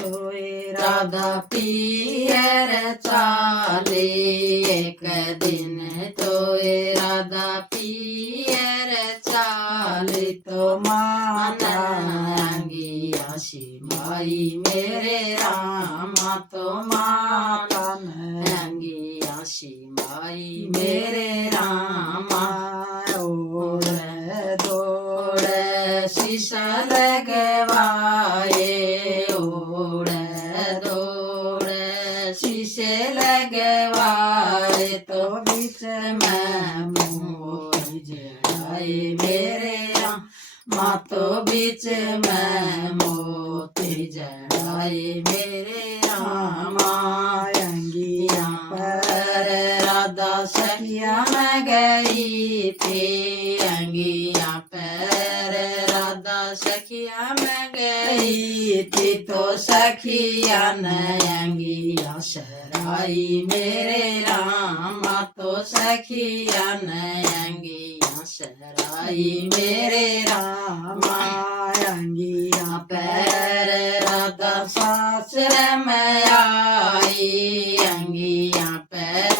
तोए राधा पियर चाले एक दिन तोए राधा पियर चाले तो मानांगी आशी माई मेरे रामा तो मानांगी आशी माई मेरे रामा शीशा लगवाए ओढ़ दौड़ शीशे लगवाए तो बीच में मोती जड़ाए मेरे माँ तो बीच में मोती जड़ाए मेरे रामा अंगिया पर राधा सखिया में गई थी अंगिया पर राधा सखिया में गई थी तो सखिया ने अंगिया शराई मेरे रामा तो सखिया ने अंगिया शराई मेरे रामा अंगिया पैर राधा सासुर में आई अंगिया पैर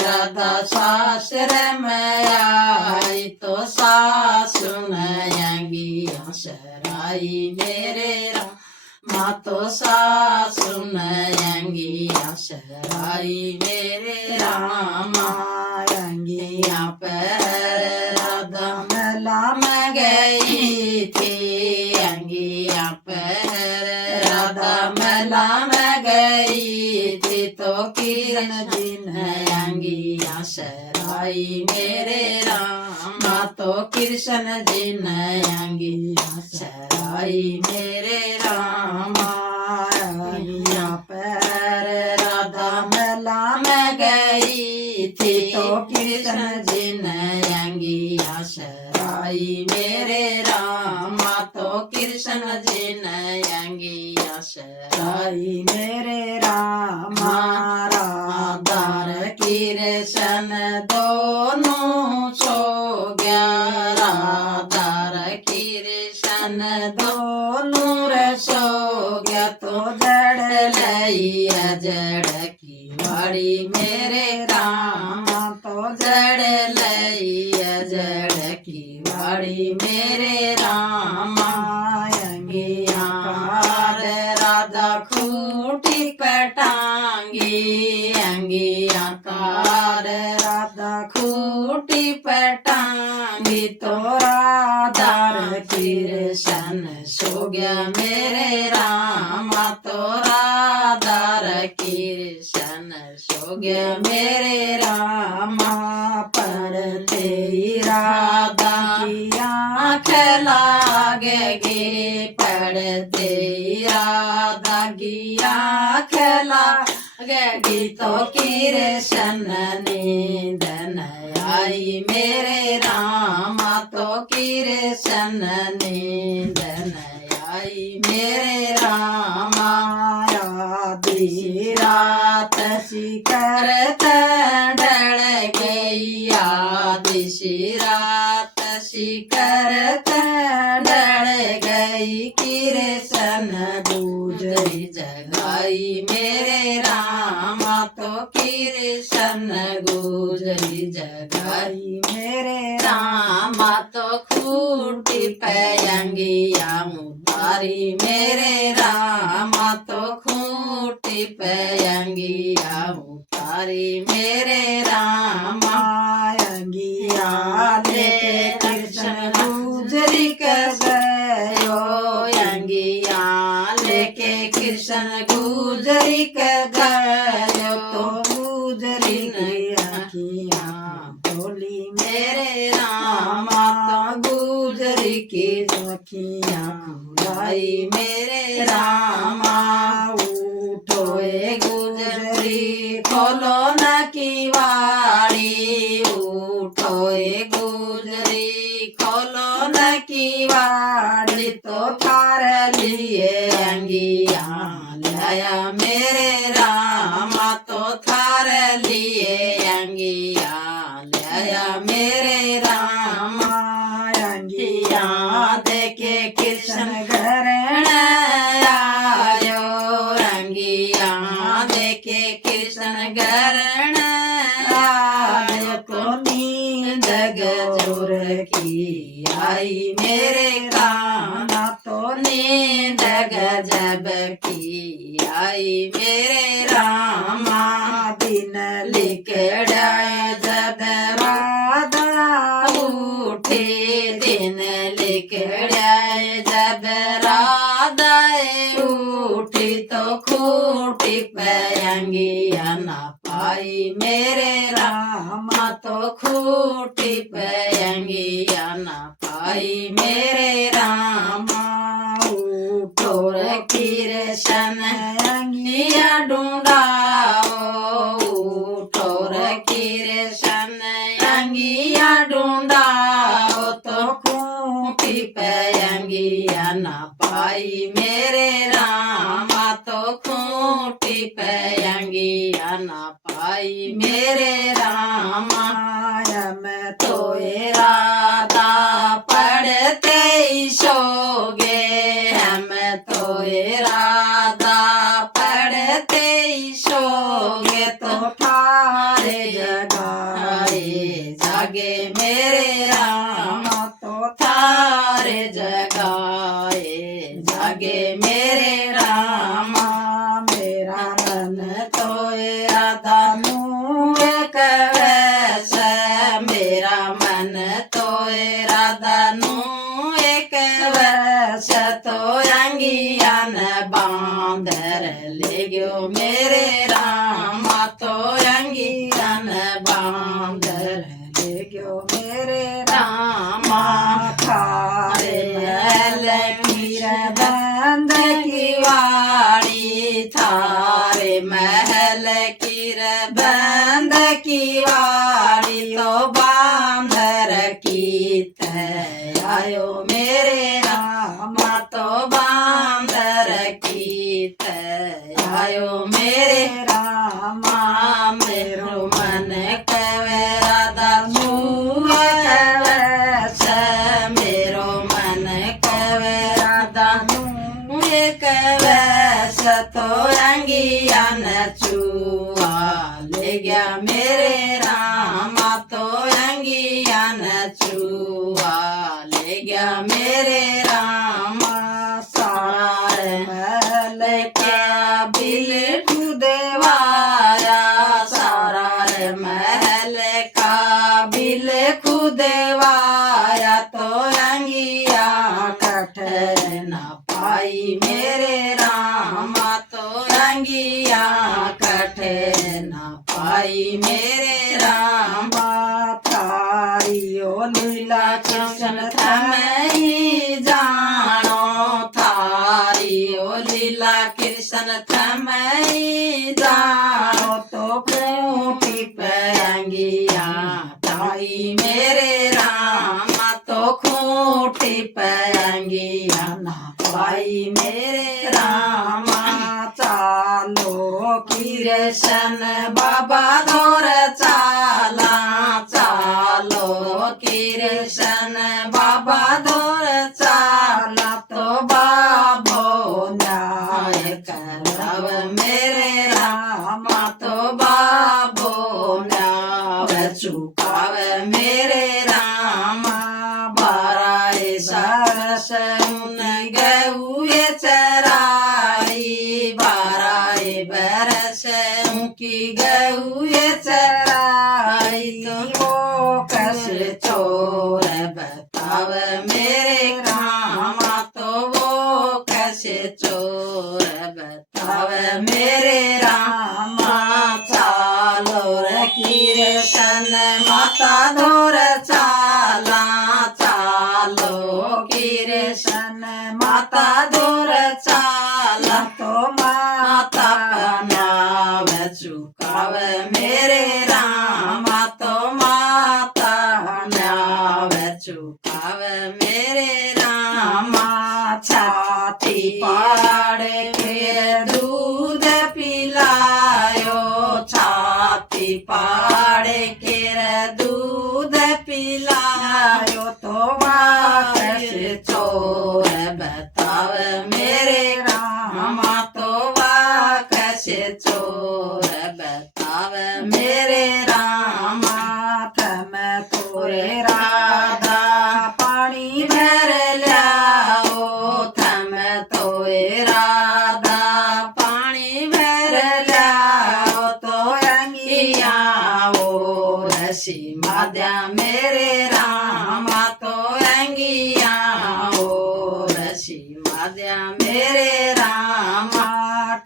राधा सासुर में आई तो सासु ने अंगिया शराई मेरे रामा तो सासु ने अंगिया शराई मेरे रामा अंगिया पैर राधा मेला में गई थी अंगिया पैर राधा मेला में गई थी तो किरण जी ने अंगिया शराई मेरे रामा तो कृष्ण जी ने अंगिया शराई मेरे रामा अंगिया पैर राधा मेला में गई थी तो कृष्ण जी ने अंगिया शराई मेरे रामा तो कृष्ण जी ने अंगिया शराई मेरे रामा राधार कृष्ण दोनों सो गया राधार कृष्ण दोनों सो गया तो जड़ लई जड़ की वाड़ी मेरे रामा तो जड़ लई जड़ की वाड़ी मेरे रामा अंगिया कार राधा खूटी पटांगी अंगिया कार राधा खूटी पटांगी तो राधार कृष्ण सो गया मेरे रामा तो राधार कृष्ण सो गया मेरे रामा पर तेरी राधा की आँख लागेगी पर तेरी राधा की आँख लागेगी तो कृष्ण नींद न आई मेरे रामा तो कृष्ण नींद न आई मेरे रामा आधी रात शिकर डल गई आधी रात शिकर डल गई कृष्ण गुजरी जगाई मेरे रामा तो कृष्ण गुजरी जगाई मेरे रामा तो खूटी पैंगिया मुतारी मेरे रामा तो खूटी पैंगिया मुतारी मेरे रामा अंगिया ले कृष्ण गुजरी गयो अंगिया लेके कृष्ण गुजरी गयो तो गुजरी अखिया बोली मेरे रामा तो गुजरी की अखिया बुलाई मेरे रामा उठो ए गुजरी खोलो न की वाड़ी उठो ए गुजरी खोलो न की वाड़ी तो थार लिए अंगिया लाया मेरे रामा तो थार लिए अंगिया लाया मेरे रामा अंगिया देखे कृष्ण घर आयो की आई मेरे कान्हा तो नींद गजब की आई मेरे रामा दिन लिखड़ा जब राधा उठे दिन लिखड़ा जब राधा उठी तो खूटी पयंगिया ना पाई मेरे रामा तो खूटी पयंगिया ना पाई मेरे रामा उठो रे कृष्ण अंगिया ढूंढाओ उठो रे कृष्ण अंगिया ढूंढाओ तो खूटी पयंगिया ना पाई मेरे रामा तो खूटी पयंगिया ना पाई मेरे रामा मैं तो राधा पढ़ते ही सोगे हम तो राधा पढ़ते ही सोगे तो थारे जगाए जागे मेरे रामा तो थारे जगाए जागे मेरे रामा मेरा मन तो राधा एक वैस मेरा मन तो राधा एक वैस तो अंगियान बांदर ले गयो मेरे रामा तो अंगियान बांदर ले गयो मेरे रामा थारे लकीर बंद की वाड़ी थारे महल की बंद की वाड़ी तो बांधर की आयो मेरे रामा तो बांधर की आयो मेरे रामा मेरो मन कवे राधा छुए कवस मेरो मन कवे राधा छुए कवस तो अंगियान छुआ ले गया मेरे रामा तो अंगियान छुआ ले गया मेरे रामा सारा महल क्या बिल खुदवाया सारा महल का बिल खुदवाया तो अंगिया कठ न पाई मेरे रामा तो अंगिया कठ न पाई मेरे रामा थारियो लीला कृष्ण थमई जानो थारियो लीला कृष्ण थमई जानो तो खूटी पयंगिया ताई मेरे रामा तो खूटी पयंगिया ना पाई मेरे रामा चालो कृष्ण बाबा दौर चाला चालो कृष्ण बाबा दौर चाला तो बाबो न्याय करव मेरे रामा तो बाबो न्याय चुकाव मेरे रामा बाराए सरस गौए चराई बाराए बरस की गौए चराई तो वो कस चोर बताव मेरे रामा तो वो कैसे चोर बताव मेरे रामा चालो रे कृष्ण माता धोर चाला चालो कृष्ण माता धोर चाला तो माता नाव चुकाव मेरे रामा तो माता नाव चुकाव मेरे रामा छाती पाड़ के दूध पिलायो छाती पाड़ के दूध पिलायो तो वाकस चोर बताव मेरे रामा तो वाकस चोर बताव मेरे रामा थम तोरे राधा रसी माद्या मेरे रामा तो अंगिया ओ रसी माद्या मेरे रामा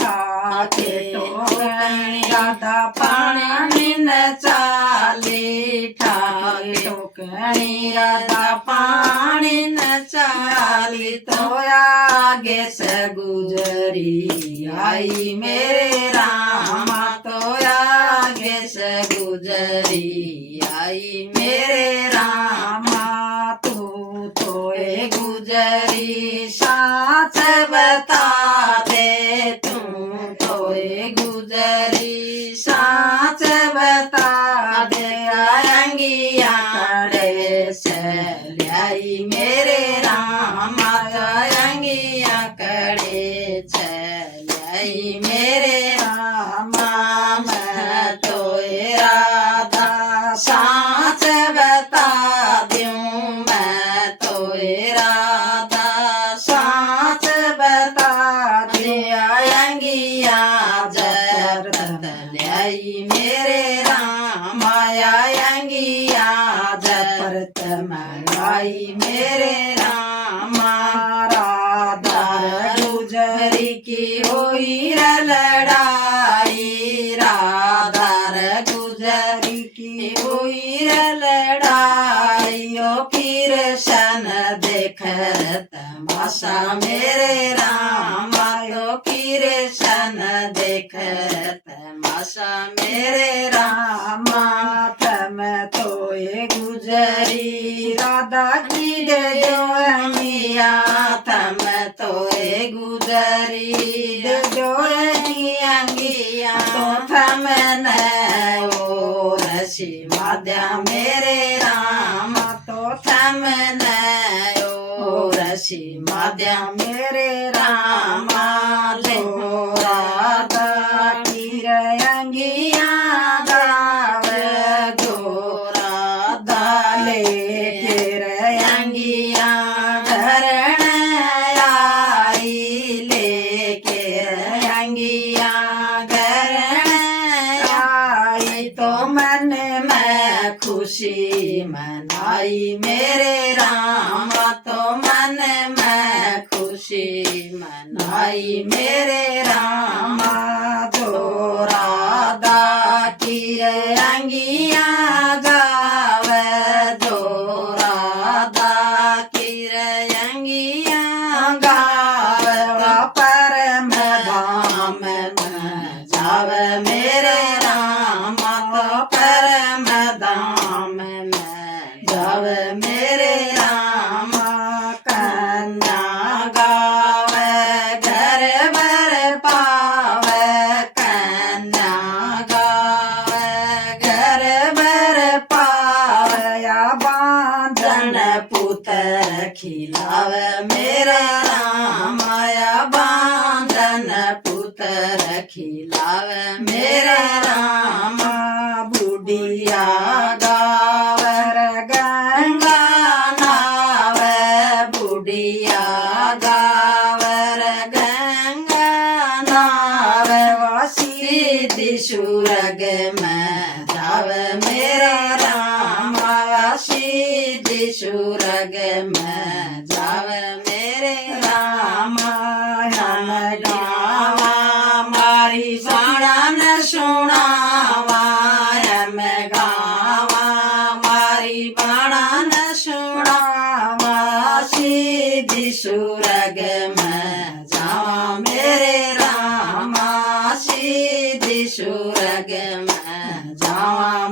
ठाके टोकणी राधा पाणी न चाली ठाके टोकणी राधा पाणी न चाली तो आगे से गुजरी आई मेरे रामा तो आगे से गुजरी आई मेरे रामा तू तो गुजरी साथ बता दे तू तो गुजरी साथ बता दे अंगिया कड़े से लाई मेरे रामा अंगिया कड़े से लाई मेरे रामा मैं तो राधा साथ बता दूं मैं तो राधा साथ बता दिया अंगिया जब लाई मेरे रामा अंगिया जब मंगाई मेरे रामा राधा गुजरी की हुई लड़ाई राधा गुजरी की हुई लड़ाई ओ कृष्ण देख तमाशा मेरे रामा ओ कृष्ण देख तमाशा मेरे रामा तम तो गुजरी राधा की जो अंगिया तम तो गुजरी जो अंगिया तो थम ओ रसी माद्या मेरे रामा तो थम ओ रसी माद्या मेरे रामा ले राधा की अंगिया गावे गोरा दाले फिर अंगिया धरण आई लेके अंगिया धरण आई तो मन में खुशी मनाई मेरे रामा तो मन में खुशी मनाई मेरे रामा जो राधा की अंगिया गावे जो राधा की अंगिया गावे परम धाम में जावे मेरे रामा तो परम धाम में जावे मेरे रामा कन्या गावे घर भर पावे कन्या गावे घर भर पावे या बांधन धन पुत्र खिलावे मेरा रामा या बांधन पुत्र खिलावे मेरा रामा बुढ़िया गावर गंगा नावे बुढ़िया गावर गंगा नावे सीधी सुरग में जावे मेरा रामा सीधी सुरग में जावे मेरे रामा हम गावा मारी बाणा न सुनावा हम गावा मारी बाणा न सुनावा सीधी सुरग में जावा मेरे रामा सीधी सुरग में जावा